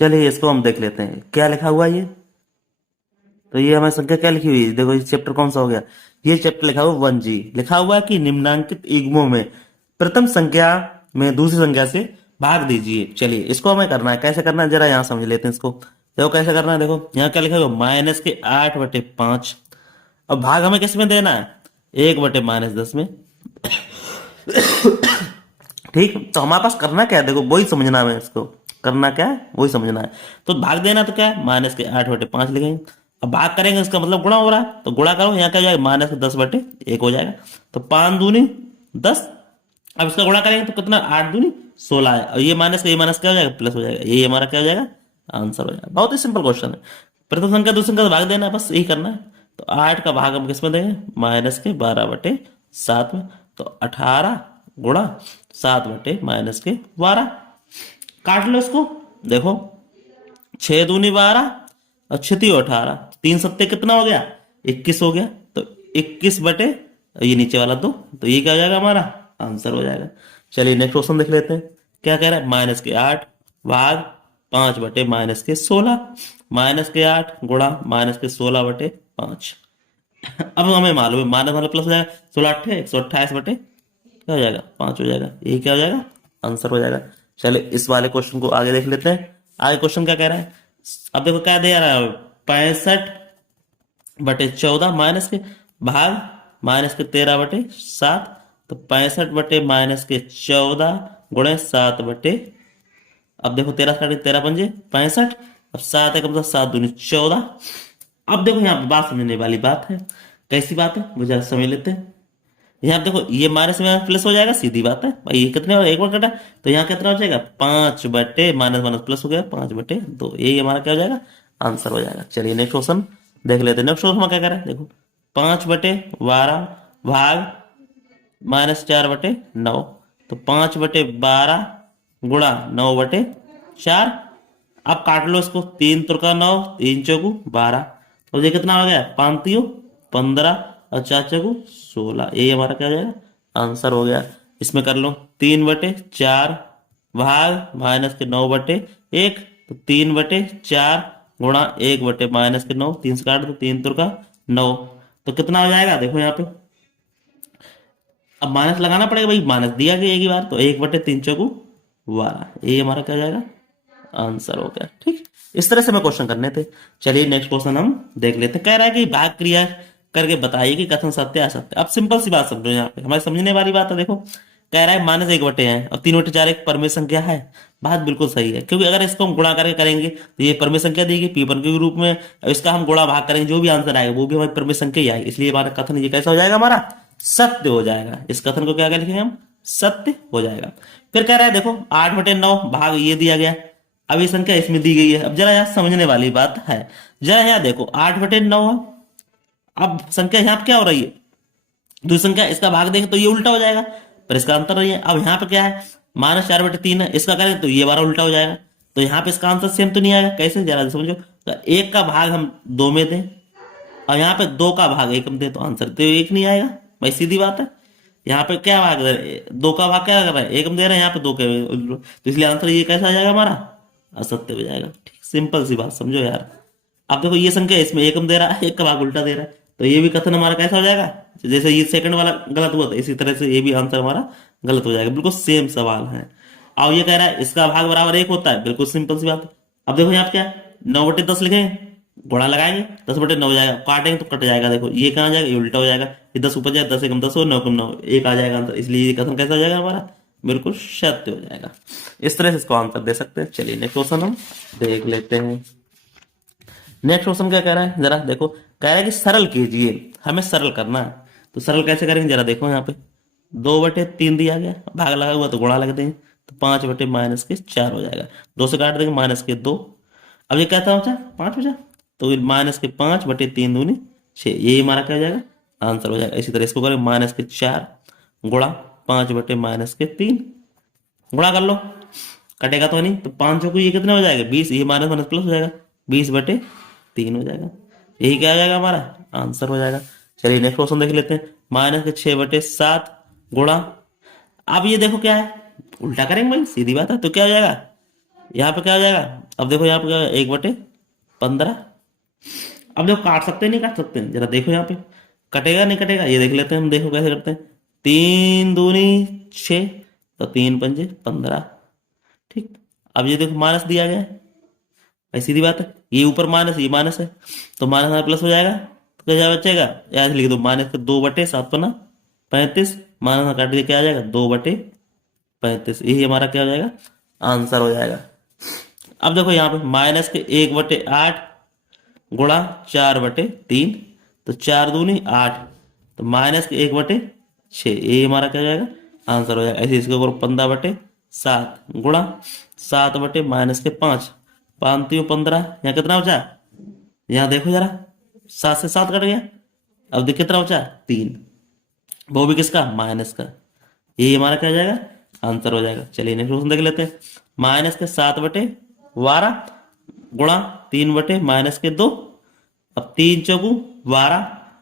चलिए इसको हम देख लेते हैं क्या लिखा हुआ है ये। तो ये हमारी संख्या क्या लिखी हुई है, देखो ये चैप्टर कौन सा हो गया, ये चैप्टर लिखा हुआ 1G। लिखा हुआ है कि निम्नांकित युग्मों में प्रथम संख्या में दूसरी संख्या से भाग दीजिए। चलिए इसको हमें करना है, कैसे करना है जरा यहाँ समझ लेते हैं इसको। देखो कैसे करना है, देखो यहाँ क्या लिखा हुआ, -8/5। अब भाग हमें किस में देना है, 1/-10 में। ठीक, तो हमारे पास करना क्या है, देखो वही समझना है, इसको करना क्या है वही समझना है। तो भाग देना तो क्या है, -8/5 लिखेंगे। अब भाग करेंगे इसका मतलब गुणा हो रहा है, तो गुणा करो, यहाँ क्या हो जाएगा, -10/1 हो जाएगा। तो 5 दूनी 10। अब इसका गुणा करेंगे तो कितना, 8 दूनी 16 है, और ये माइनस का ये माइनस क्या हो जाएगा, प्लस हो जाएगा। ये हमारा क्या हो जाएगा, आंसर हो जाएगा। बहुत ही सिंपल क्वेश्चन है। प्रथम संख्या दूसरी संख्या से भाग देना है, बस यही करना है। तो 8 का भाग हम किस में देंगे, -12/7 में। तो 18 गुणा 7/-12। काट लो इसको, देखो 6 दूनी 12 और 6 18, 3 सत्ते कितना हो गया, 21 हो गया। तो 21 ये नीचे वाला 2, तो ये क्या हो जाएगा, हमारा आंसर हो जाएगा। चलिए नेक्स्ट क्वेश्चन देख लेते हैं क्या कह रहा है। -8 भाग 5/-16, -8 गुणा -16/5। अब हमें मालूम है माइनस वाला प्लस हो जाएगा, 16 × 8 = 128 क्या हो जाएगा, 5 हो जाएगा। ये क्या हो जाएगा, आंसर हो जाएगा। चलिए इस वाले क्वेश्चन को आगे देख लेते हैं। आगे क्वेश्चन क्या कह रहा है, अब देखो क्या दे रहा है, 65/14 माइनस के भाग -13/7। तो 65/-14 गुणे 7/, अब देखो 13 काटे 13×5 65। अब 7 है मतलब 7 दूनी 14। अब देखो यहाँ पे बात समझने वाली बात है, कैसी बात है वो जरा समझ लेते हैं। यहाँ देखो ये माइनस में प्लस हो जाएगा, सीधी बात है भाई। ये कितने, एक बार कटा तो यहाँ कितना हो जाएगा, 5/, माइनस माइनस प्लस हो गया 5/2। यही हमारा क्या हो जाएगा, आंसर हो जाएगा। चलिए नेक्स्ट क्वेश्चन देख लेते हैं। नेक्स्ट क्वेश्चन में क्या कह रहा है, देखो 5/12 भाग -4/9। तो 5/12 गुणा 9/4। अब काट लो इसको, 3 तुरका 9, 3 चौकू 12। तो ये कितना हो गया, 5 तियो 15 और 4 चौकू 16। ये हमारा क्या हो जाएगा, आंसर हो गया। इसमें कर लो 3/4 भाग -9/1। तो 3/4 गुणा 1/-9, 3 से काट दो, 3 तुरका 9। तो कितना हो जाएगा, देखो यहाँ पे अब माइनस लगाना पड़ेगा भाई, माइनस दिया गया एक ही बार। तो 1/3 चौकू 12। ये हमारा क्या हो जाएगा, आंसर हो गया। ठीक, इस तरह से हमें क्वेश्चन करने थे। चलिए नेक्स्ट क्वेश्चन हम देख लेते हैं। कह रहा है कि भाग क्रिया करके बताइए कि कथन सत्य असत्य। अब सिंपल सी बात समझो, यहाँ पे हमारे समझने वाली बात है। देखो कह रहा है -1/, है और 3/4 एक परमेय संख्या है। बात बिल्कुल सही है, क्योंकि अगर इसको हम गुणा करके करेंगे तो ये परमेय संख्या देगी P1 के रूप में। इसका हम गुणा भाग करेंगे, जो भी आंसर आएगा वो भी हमारी परमेय संख्या ही आएगी। इसलिए हमारा कथन ये कैसा हो जाएगा, हमारा सत्य हो जाएगा। इस कथन को क्या लिखेंगे हम, सत्य हो जाएगा। फिर कह रहा है देखो 8/9 भाग ये दिया गया, अब ये संख्या इसमें दी गई है। अब जरा यहाँ समझने वाली बात है, जरा यहाँ देखो 8/9 है। अब संख्या यहाँ पे क्या हो रही है, दूसरी संख्या, इसका भाग देंगे तो ये उल्टा हो जाएगा, पर इसका अंतर नहीं है। अब यहाँ पे क्या है, -4/3 है, इसका करें तो ये बारा उल्टा हो जाएगा। तो यहाँ पे इसका आंसर सेम तो नहीं आएगा, कैसे जरा समझो। तो 1 का भाग हम 2 में दें और यहाँ पे 2 का भाग 1 में दें, तो आंसर तो 1 नहीं आएगा भाई, सीधी बात है। यहाँ पे क्या भाग दे रहे, 2 का भाग क्या कर रहा है, 1 में दे रहे हैं, यहाँ पे 2 के, तो इसलिए आंसर ये कैसा आ जाएगा, हमारा असत्य हो जाएगा। ठीक, सिंपल सी बात समझो यार। अब देखो ये संख्या इसमें 1 में दे रहा है, 1 का भाग उल्टा दे रहा है, तो ये भी कथन हमारा कैसा हो जाएगा, जैसे ये सेकंड वाला गलत हुआ था इसी तरह से ये भी आंसर हमारा गलत हो जाएगा। बिल्कुल सेम सवाल है। अब ये कह रहा है इसका भाग बराबर 1 होता है, बिल्कुल सिंपल सी बात है। अब देखो यहाँ पे क्या है, 9/10 लिखेंगे, गुणा लगाएंगे, 10/9 हो जाएगा, काटेंगे तो कट जाएगा। देखो ये कहाँ जाएगा, ये उल्टा हो जाएगा। ये 10 ऊपर जाए, 10 एकम 10 हो, 9 एकम 9, 1 आ जाएगा आंसर। इसलिए ये कथन कैसा हो जाएगा, हमारा बिल्कुल सत्य हो जाएगा। इस तरह से इसको आंसर दे सकते हैं। चलिए नेक्स्ट क्वेश्चन हम देख लेते हैं। नेक्स्ट क्वेश्चन क्या कह रहा है, जरा देखो, कह रहा है कि सरल कीजिए, हमें सरल करना है। तो सरल कैसे करेंगे, जरा देखो यहाँ पे 2/3 दिया गया, भाग लगा हुआ तो गुणा लग देंगे, तो 5/-4 हो जाएगा। 2 से काट देंगे, -2। अब ये कहता हो 5 बचा, तो -5/3 दूनी 6। यही हमारा क्या हो जाएगा, आंसर हो जाएगा। इसी तरह इसको करें, -4 गुणा 5/-3, गुणा कर लो, कटेगा तो नहीं, तो 5 को ये कितना हो जाएगा, 20। ये माइनस माइनस प्लस हो जाएगा, 20/3 हो जाएगा। यही क्या हो जाएगा, हमारा आंसर हो जाएगा। चलिए नेक्स्ट क्वेश्चन देख लेते हैं। -6/7 गुणा, अब ये देखो क्या है, उल्टा करेंगे भाई, सीधी बात है। तो क्या हो जाएगा, यहाँ पे क्या हो जाएगा, अब देखो यहाँ पे क्या 1/15। अब देखो काट सकते हैं नहीं काट सकते हैं, जरा देखो यहाँ पे कटेगा नहीं कटेगा, ये देख लेते हैं हम, देखो कैसे करते हैं। 3 दूनी 6, तो 3 पंजे 15। ठीक, अब ये देखो माइनस दिया गया है, भाई सीधी बात है, ये ऊपर माइनस ये माइनस है, तो माइनस में प्लस हो जाएगा, तो क्या बचेगा, याद लिख दो माइनस के 2/7 35, माइनस में काट दिया क्या आ जाएगा 2/35, यही हमारा क्या हो जाएगा आंसर हो जाएगा। अब देखो यहाँ पे माइनस के 1/8 गुणा 4/3, तो 4 दूनी 8, तो माइनस के 1/6, ये हमारा क्या हो जाएगा आंसर हो जाएगा। ऐसे इसके ऊपर 15/7 गुणा 7/-5, 5×3 = 15, यहाँ कितना बचा, यहाँ देखो जरा 7 से 7 कट गया, अब देख कितना बचा 3, वो भी किसका माइनस का, ये हमारा क्या हो जाएगा आंसर हो जाएगा। चलिए नेक्स्ट क्वेश्चन देख लेते हैं। माइनस के 7/12 गुणा 3/-2, अब 3×4 = 12,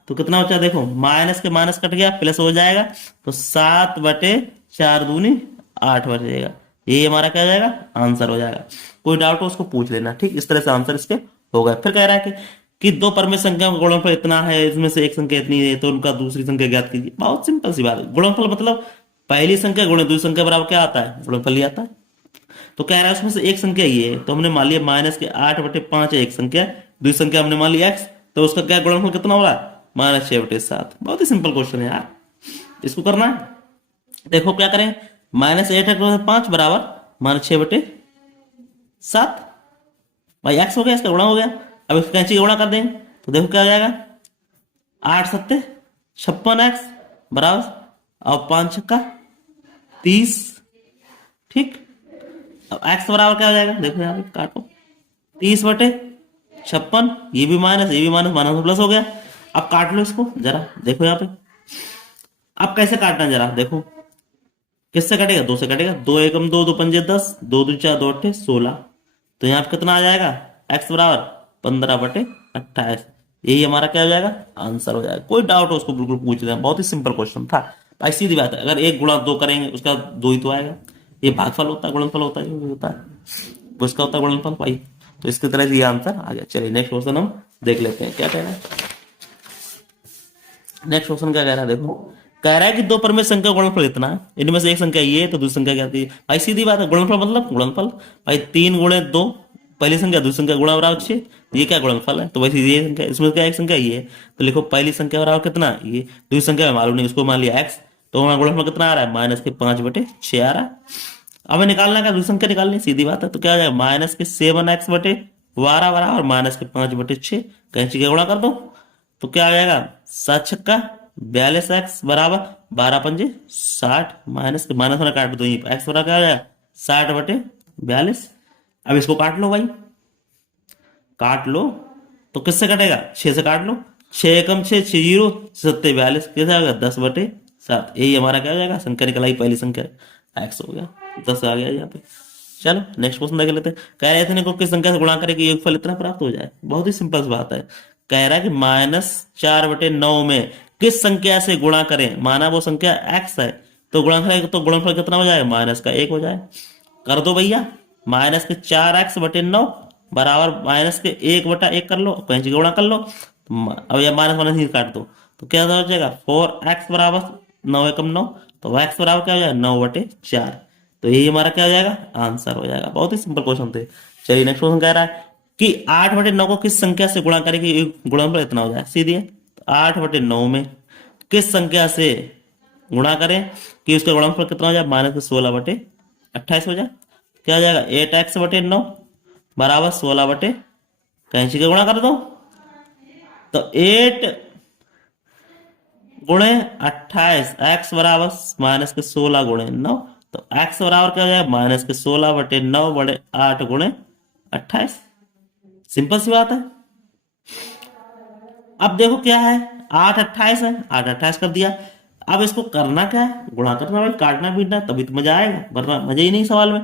तो कितना बचा देखो, माइनस के माइनस कट गया प्लस हो जाएगा, तो 7/4 दूनी 8 बचेगा, ये हमारा क्या हो जाएगा आंसर हो जाएगा। कोई डाउट हो उसको पूछ लेना, ठीक, इस तरह से आंसर इसके होगा। फिर कह रहा है कि दो परमेय संख्या का गुणनफल इतना है, इसमें से एक संख्या इतनी है, तो उनका दूसरी संख्या ज्ञात कीजिए। बहुत सिंपल सी बात है, गुणनफल मतलब पहली संख्या गुणे दूसरी संख्या बराबर क्या आता है, गुणनफल ही आता है। तो कह रहा है उसमें से एक संख्या ये है, तो हमने मान लिया माइनस के 8/5 है एक संख्या, दूसरी संख्या हमने मान लिया x, तो उसका क्या गुणनफल कितना होगा -6/7। बहुत ही सिंपल क्वेश्चन है यार, इसको करना है। देखो क्या करें, -8/5 बराबर -6/7, भाई x हो गया, इसका गुणा हो गया। अब इसका कैंची का गुणा कर देंगे, तो देखो क्या हो जाएगा 8×7 = 56x बराबर, और 5×6 = 30, ठीक। अब x बराबर क्या हो जाएगा, देखो यहाँ पे काटो 30/56, ये भी माइनस ये भी माइनस, माइनस में प्लस हो गया। अब काट लो इसको जरा, देखो यहाँ पे अब कैसे काटना है जरा देखो, किससे कटेगा 2 से कटेगा, 2 एकम 2, 2 पंजे 10, 2 दूनी 4, 2 अट्ठे 16, तो यहाँ पे कितना आ जाएगा x बराबर 15/28, यही हमारा क्या हो जाएगा आंसर हो जाएगा। कोई डाउट हो उसको बिल्कुल पूछ लेना, बहुत ही सिंपल क्वेश्चन था भाई, सीधी बात है। अगर 1 × 2 करेंगे उसका 2 ही तो आएगा, ये भागफल होता है, गुणनफल होता है, ये होता है उसका होता है गुणनफल भाई, तो इसकी तरह से ये आंसर आ गया। चलिए नेक्स्ट क्वेश्चन हम देख लेते हैं क्या कह रहा है। नेक्स्ट क्वेश्चन क्या कह रहा है, देखो कह रहा है कि दो परमेय संख्या गुणनफल इतना है, इनमें से एक संख्या ये है तो दूसरी संख्या क्या थी, भाई सीधी बात है, गुणनफल मतलब गुणनफल, भाई 3 × 2 पहली संख्या दूसरी संख्या गुणा बराबर 6, ये क्या गुणनफल है, तो वैसे ये संख्या, इसमें क्या एक संख्या ये है, तो लिखो पहली संख्या बराबर कितना ये, दूसरी संख्या मालूम नहीं, उसको मान लिया x, तो हमारा गुणनफल कितना आ रहा है -5/6 आ रहा है। अब हमें निकालना का दूसरी संख्या निकालनी, सीधी बात है, तो क्या आ जाएगा -7x/12 बराबर -5/6, कैंची का गुणा कर दो, तो क्या आ जाएगा 7×42x बराबर 12×5 = 60, माइनस के माइनस वाला काट दो, एक्स बराबर क्या आ जाएगा 60/42। अब इसको काट लो भाई, काट लो, तो किससे कटेगा 6 से काट लो, 6 एकम 6, 6 जीरो 7×42 कैसे आएगा 10/7, यही हमारा क्या हो जाएगा संख्या निकल आई, पहली संख्या एक्स हो गया, 10 आ गया यहाँ पे। चलो नेक्स्ट क्वेश्चन देख लेते हैं। कह रहे थे को किस संख्या से गुणा करें कि योगफल इतना प्राप्त हो जाए, बहुत ही सिंपल सी बात है। कह रहा है कि -4/9 में किस संख्या से गुणा करें, माना वो संख्या x है, तो गुणा करें तो गुणनफल कितना हो जाएगा -1 हो जाए, कर दो भैया, -4x/9 बराबर -1/1 कर लो, पैंची गुणा कर लो, अब यह माइनस माइनस ही काट दो, तो क्या हो जाएगा 4x बराबर 9 एकम 9, तो x बराबर क्या हो जाएगा 9/4, तो यही हमारा क्या हो जाएगा आंसर हो जाएगा। बहुत ही सिंपल क्वेश्चन थे। चलिए नेक्स्ट क्वेश्चन कह रहा है कि 8/9 को किस संख्या से गुणा करें कि गुणनफल इतना हो जाए, सीधी है, 8/9 में किस संख्या से गुणा करें कि उसका गुणनफल कितना हो जाए -16/28 हो जाए, क्या हो जाएगा 8x/9 बराबर 16 कैंची का गुणा कर दो, तो 8×28 x बराबर -16 × 9, तो x बराबर क्या हो जाएगा -16/9/8 × सिंपल सी बात है। अब देखो क्या है 8×28 है, 8×28 कर दिया, अब इसको करना क्या है, गुणा करना भाई, काटना पीटना, तभी तो मजा आएगा, वरना मजा ही नहीं सवाल में।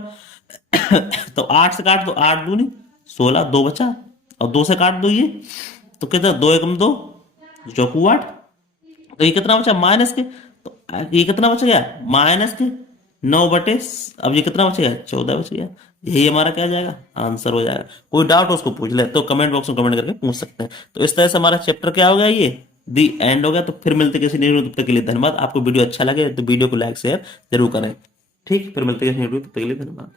तो 8 से काट दो, 8 दूनी 16, 2 बचा, और 2 से काट दो ये, तो कितना 2 एकम 2, 2 8, तो ये कितना बचा माइनस के, तो ये कितना बच गया -9 अब ये कितना बच गया 14 बच गया, यही हमारा क्या जाएगा, आंसर हो जाएगा। कोई डाउट हो उसको पूछ ले, तो कमेंट बॉक्स में कमेंट करके पूछ सकते हैं। तो इस तरह से हमारा चैप्टर क्या हो गया, ये दी एंड हो गया। तो फिर मिलते किसी नई वीडियो, तब तक के लिए धन्यवाद। आपको वीडियो अच्छा लगे तो वीडियो को लाइक शेयर जरूर करें। ठीक, फिर मिलते हैं किसी नई वीडियो, तब तक के लिए धन्यवाद।